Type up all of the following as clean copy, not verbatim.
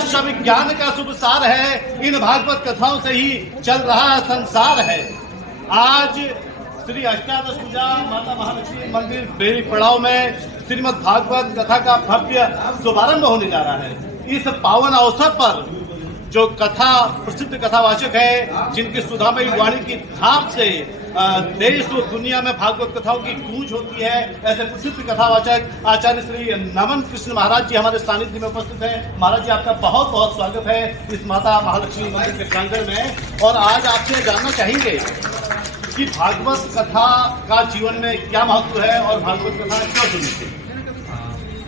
प्रकाश विज्ञान का शुभ सार है, इन भागवत कथाओं से ही चल रहा संसार है। आज श्री अष्टादश पूजा माता महालक्ष्मी मंदिर बेरी पड़ाव में श्रीमद् भागवत कथा का भव्य शुभारंभ होने जा रहा है। इस पावन अवसर पर जो कथा प्रसिद्ध कथावाचक है, जिनकी सुधामयी वाणी की थाप से देश और दुनिया में भागवत कथाओं की गूंज होती है, ऐसे प्रसिद्ध कथावाचक आचार्य श्री नमन कृष्ण महाराज जी हमारे सानिध्य में उपस्थित हैं। महाराज जी, आपका बहुत बहुत स्वागत है इस माता महालक्ष्मी मंदिर के प्रांगण में। और आज आपसे जानना चाहेंगे कि भागवत कथा का जीवन में क्या महत्व है और भागवत कथा क्यों चुनी थी?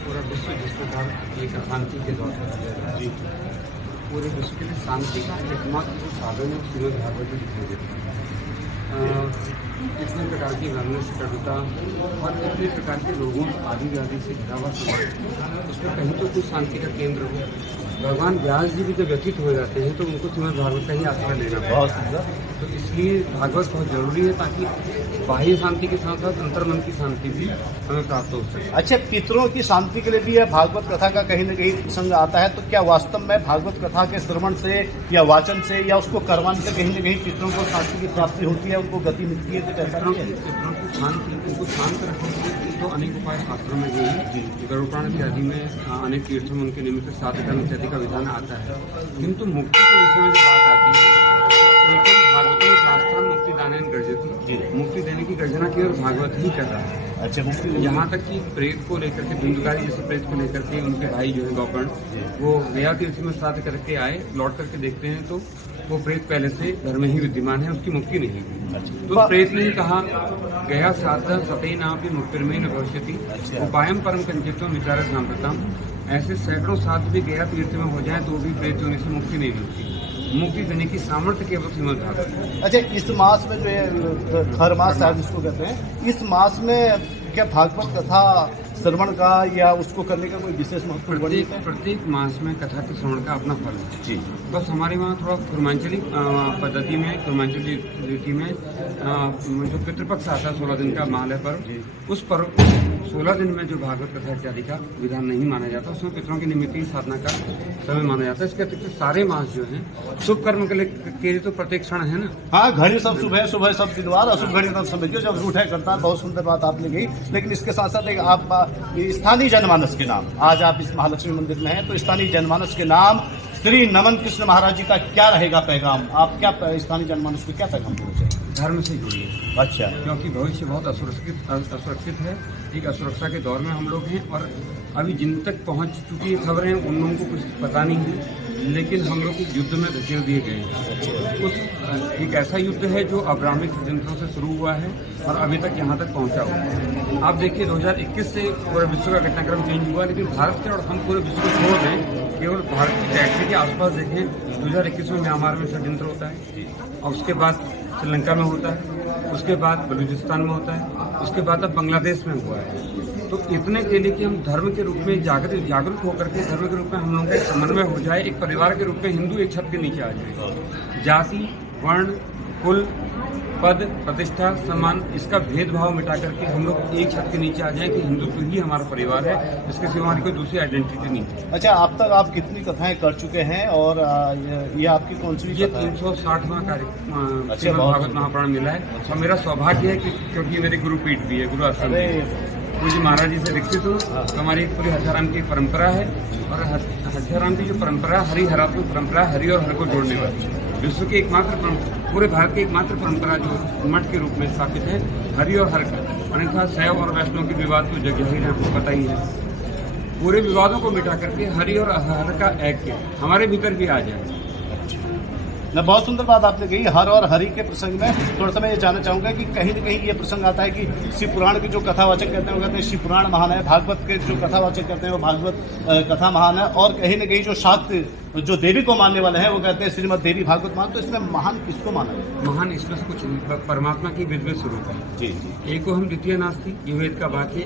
पूरा विश्व जिस प्रकार एक शांति के दौर पर पूरे विश्व के लिए शांति का एकमात्र साधन है श्रीमद् भागवत जी दिखाई देता है। इतने प्रकार की नर्मस कटुता और इतने प्रकार के लोगों आदि व्याधि से घिरा हुआ समाज, उसमें कहीं तो कुछ शांति का केंद्र हो। भगवान व्यास जी भी जब व्यथित हो जाते हैं तो उनको श्रीमद् भागवत का ही आश्रय लेना बहुत सुंदर। तो इसलिए भागवत बहुत जरूरी है ताकि बाह्य शांति के साथ साथ अंतर्मन की शांति भी हमें प्राप्त हो सके। अच्छा, पितरों की शांति के लिए भी यह भागवत कथा का कहीं न कहीं प्रसंग आता है, तो क्या वास्तव में भागवत कथा के श्रवण से या वाचन से या उसको करवाने से कहीं न कहीं पितरों को शांति की प्राप्ति होती है, उनको गति मिलती है? तो ऐसा नहीं है? पितरों की शांति, उनको शांत रखने के लिए तो अनेक उपाय शास्त्रों में यही गरुड़ इत्यादि में अनेक तीर्थों में उनके निमित्त साधन इत्यादि का विधान आता है। किंतु मुक्ति के विषय में जो बात आती है, भागवत शास्त्र मुक्ति दान गर्जती, मुक्ति देने की गर्जना केवल भागवत ही कर रहा है। अच्छा, मुक्ति यहाँ तक कि प्रेत को लेकर के धुंधकारी जैसे प्रेत को लेकर के उनके भाई जो है गौकर्ण, वो गया तीर्थ में श्राद्ध करके आए, लौट करके देखते हैं तो वो प्रेत पहले से घर में ही विद्यमान है, उसकी मुक्ति नहीं हुई। तो प्रेत ने ही कहा गया श्राद्ध सते नापि मुक्तिर्मय न भविष्यति उपायम परम कंचितम विचार सांप्रतम। ऐसे सैकड़ों श्राद्ध भी गया तीर्थ में हो जाए तो भी प्रेत होने से मुक्ति नहीं मिलती। मुक्ति देने की सामर्थ्य केवल श्रीमद् भागवत। अच्छा, इस मास में जो हर मास शायद इसको कहते हैं, इस मास में क्या भागवत कथा श्रवण का या उसको करने का कोई विशेष महत्व? प्रत्येक मास में कथा के श्रवण का अपना फल है जी। बस हमारे वहाँ थोड़ा कुर्मांचली पद्धति में, कुर्मांचली रीति में जो पितृपक्ष आता है 16 दिन का महालय पर्व, उस पर्व 16 दिन में जो भागवत कथा इत्यादि का विधान नहीं माना जाता, उसमें पितरों की निमित्त ही साधना का समय माना जाता है। इसके अतिरिक्त सारे मास जो हैं शुभ कर्म के लिए तो प्रत्येक क्षण है ना। हाँ, घड़ी सब शुभ है, सुबह सब दिनवार, अशुभ घड़ी तब समझिए जब रूठ है करता। बहुत सुंदर बात आपने कही। लेकिन इसके साथ साथ एक आप स्थानीय जनमानस के नाम, आज आप इस महालक्ष्मी मंदिर में हैं, तो स्थानीय जनमानस के नाम श्री नमन कृष्ण महाराज जी का क्या रहेगा पैगाम? आप क्या स्थानीय जनमानस को क्या पैगाम देना चाहिए? धर्म से जुड़िए। अच्छा, क्योंकि भविष्य बहुत असुरक्षित है। एक असुरक्षा के दौर में हम लोग हैं और अभी जिन तक पहुंच चुकी है खबरें उन लोगों को कुछ पता नहीं है, लेकिन हम लोग युद्ध में धकेल दिए गए हैं। उस एक ऐसा युद्ध है जो अब्राह्मिक षड्यंत्रों से शुरू हुआ है और अभी तक यहाँ तक पहुँचा हुआ है। आप देखिए 2021 से पूरे विश्व का घटनाक्रम चेंज हुआ, लेकिन भारत के और हम पूरे विश्व को छोड़ दें, केवल भारत की टेरिटरी के आसपास देखें। 2021 में म्यांमार में षड्यंत्र होता है और उसके बाद श्रीलंका में होता है, उसके बाद बलूचिस्तान में होता है, उसके बाद अब बांग्लादेश में हुआ है। तो इतने के लिए कि हम धर्म के रूप में जागरूक होकर के धर्म के रूप में हम लोगों का समन्वय हो जाए, एक परिवार के रूप में हिंदू एक छत के नीचे आ जाए। जाति, वर्ण, कुल, पद, प्रतिष्ठा, सम्मान, इसका भेदभाव मिटा करके हम लोग एक छत के नीचे आ जाए कि हिंदुत्व ही हमारा परिवार है, इसके सिवा हमारी कोई दूसरी आइडेंटिटी नहीं है। अच्छा, अब तक आप कितनी कथाएं कर चुके हैं और ये आपकी कौन सी? ये 360वां कार्यक्रम भागवत महापुराण मिला है और मेरा सौभाग्य है कि क्योंकि मेरे गुरुपीठ भी है, गुरु आश्रम पूज्य महाराज जी से विकसित हूँ। तो हमारी एक पूरी हथ्याराम की परंपरा है और हथ्याराम की जो परंपरा हरिहरात्मक परंपरा, हरि और हर को जोड़ने वाली, विश्व की एकमात्र, पूरे भारत की एकमात्र परंपरा जो मठ के रूप में स्थापित है, हरि और हर का। अन्यथा शैव और वैष्णव के विवाद तो जग ही आपको पता ही है। पूरे विवादों को मिटा करके हरि और हर का ऐक्य हमारे भीतर भी आ जाए। न बहुत सुंदर बात आपने कही। हर और हरि के प्रसंग में थोड़ा सा मैं ये जानना चाहूंगा कि कहीं न कहीं ये प्रसंग आता है कि शिव पुराण के जो कथावाचक कहते हैं वो कहते हैं शिव पुराण महान है, भागवत के जो कथावाचक कहते हैं वो भागवत कथा महान है, और कहीं न कहीं जो शाक्त जो देवी को मानने वाले हैं वो कहते हैं श्रीमद् देवी भागवत महान। तो इसमें महान किसको माना जाए? महान इसमें से कुछ परमात्मा की विद्वत स्वरूप है जी। एक को हम द्वितीय नास्ति, ये वेद का वाक्य,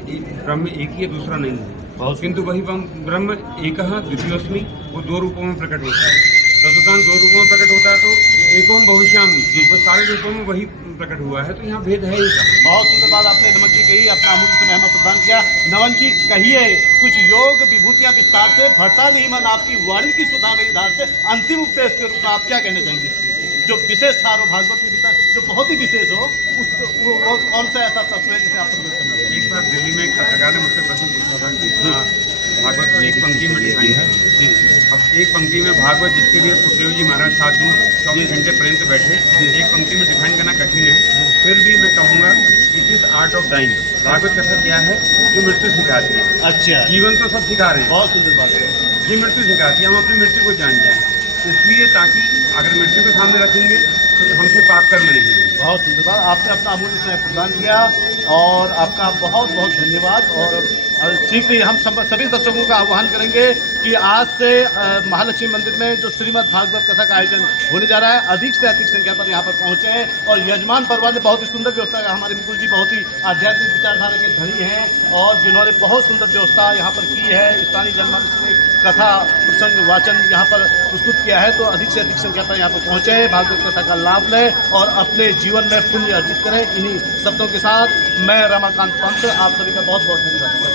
ब्रह्म एक ही है, दूसरा नहीं है। किंतु वही ब्रह्म एक द्वितीयोस्मी, वो दो रूपों में प्रकट होता है। चतुर्थांश 2 रूपों में प्रकट होता है तो एकोम भविष्यामि वो सारे रूपों में वही प्रकट हुआ है, तो यहाँ भेद है ही कहाँ। बहुत सुंदर बात आपने नमन जी कही, अपना अमूल्य समय हमें प्रदान किया। नमन जी कहिए कुछ योग विभूतियां विस्तार से, भरता नहीं मन आपकी वाणी की सुधा में धार से, अंतिम उपदेश के रूप में आप क्या कहना चाहेंगे? जो विशेष सार हो भागवत में भीतर जो बहुत ही विशेष हो, वो कौन सा ऐसा तत्व है जिसे आप प्रदर्शित करना चाहेंगे? एक बार दिल्ली में एक पत्रकार ने मुझसे प्रश्न पूछा था कि भागवत में एक पंक्ति में डिफाइन है। अब एक पंक्ति में भागवत जिसके लिए सुखदेव जी महाराज 7 दिन 24 घंटे पर्यंत बैठे, एक पंक्ति में डिफाइन करना कठिन है। फिर भी मैं कहूँगा it is art of dying. Bhagwat कथा क्या है? जो मृत्यु सिखाती है। अच्छा, जीवन तो सब सिखा रहे हैं, बहुत सुंदर बात है। ये मृत्यु सिखाती है, हम अपनी मृत्यु को जान जाएं, इसलिए ताकि अगर मृत्यु को सामने रखेंगे तो हमसे पाप कर्म नहीं होंगे। बहुत सुंदर बात, आपने अपना अमूल्य समय प्रदान किया और आपका बहुत बहुत धन्यवाद। और शीघ्र हम सभी दर्शकों का आह्वान करेंगे कि आज से महालक्ष्मी मंदिर में जो श्रीमद् भागवत कथा का आयोजन होने जा रहा है, अधिक से अधिक संख्या पर यहाँ पर पहुंचे हैं। और यजमान परिवार ने बहुत ही सुंदर व्यवस्था, हमारे बिल्कुल जी बहुत ही आध्यात्मिक विचारधारा के धनी हैं और जिन्होंने बहुत सुंदर व्यवस्था यहाँ पर की है। स्थानीय जनमंच से कथा प्रसंग वाचन यहाँ पर प्रस्तुत किया है, तो अधिक से अधिक संख्या पर यहाँ पर पहुंचे हैं, भागवत कथा का लाभ लें और अपने जीवन में पुण्य अर्जित करें। इन्हीं शब्दों के साथ मैं रमाकांत पंत आप सभी का बहुत बहुत धन्यवाद।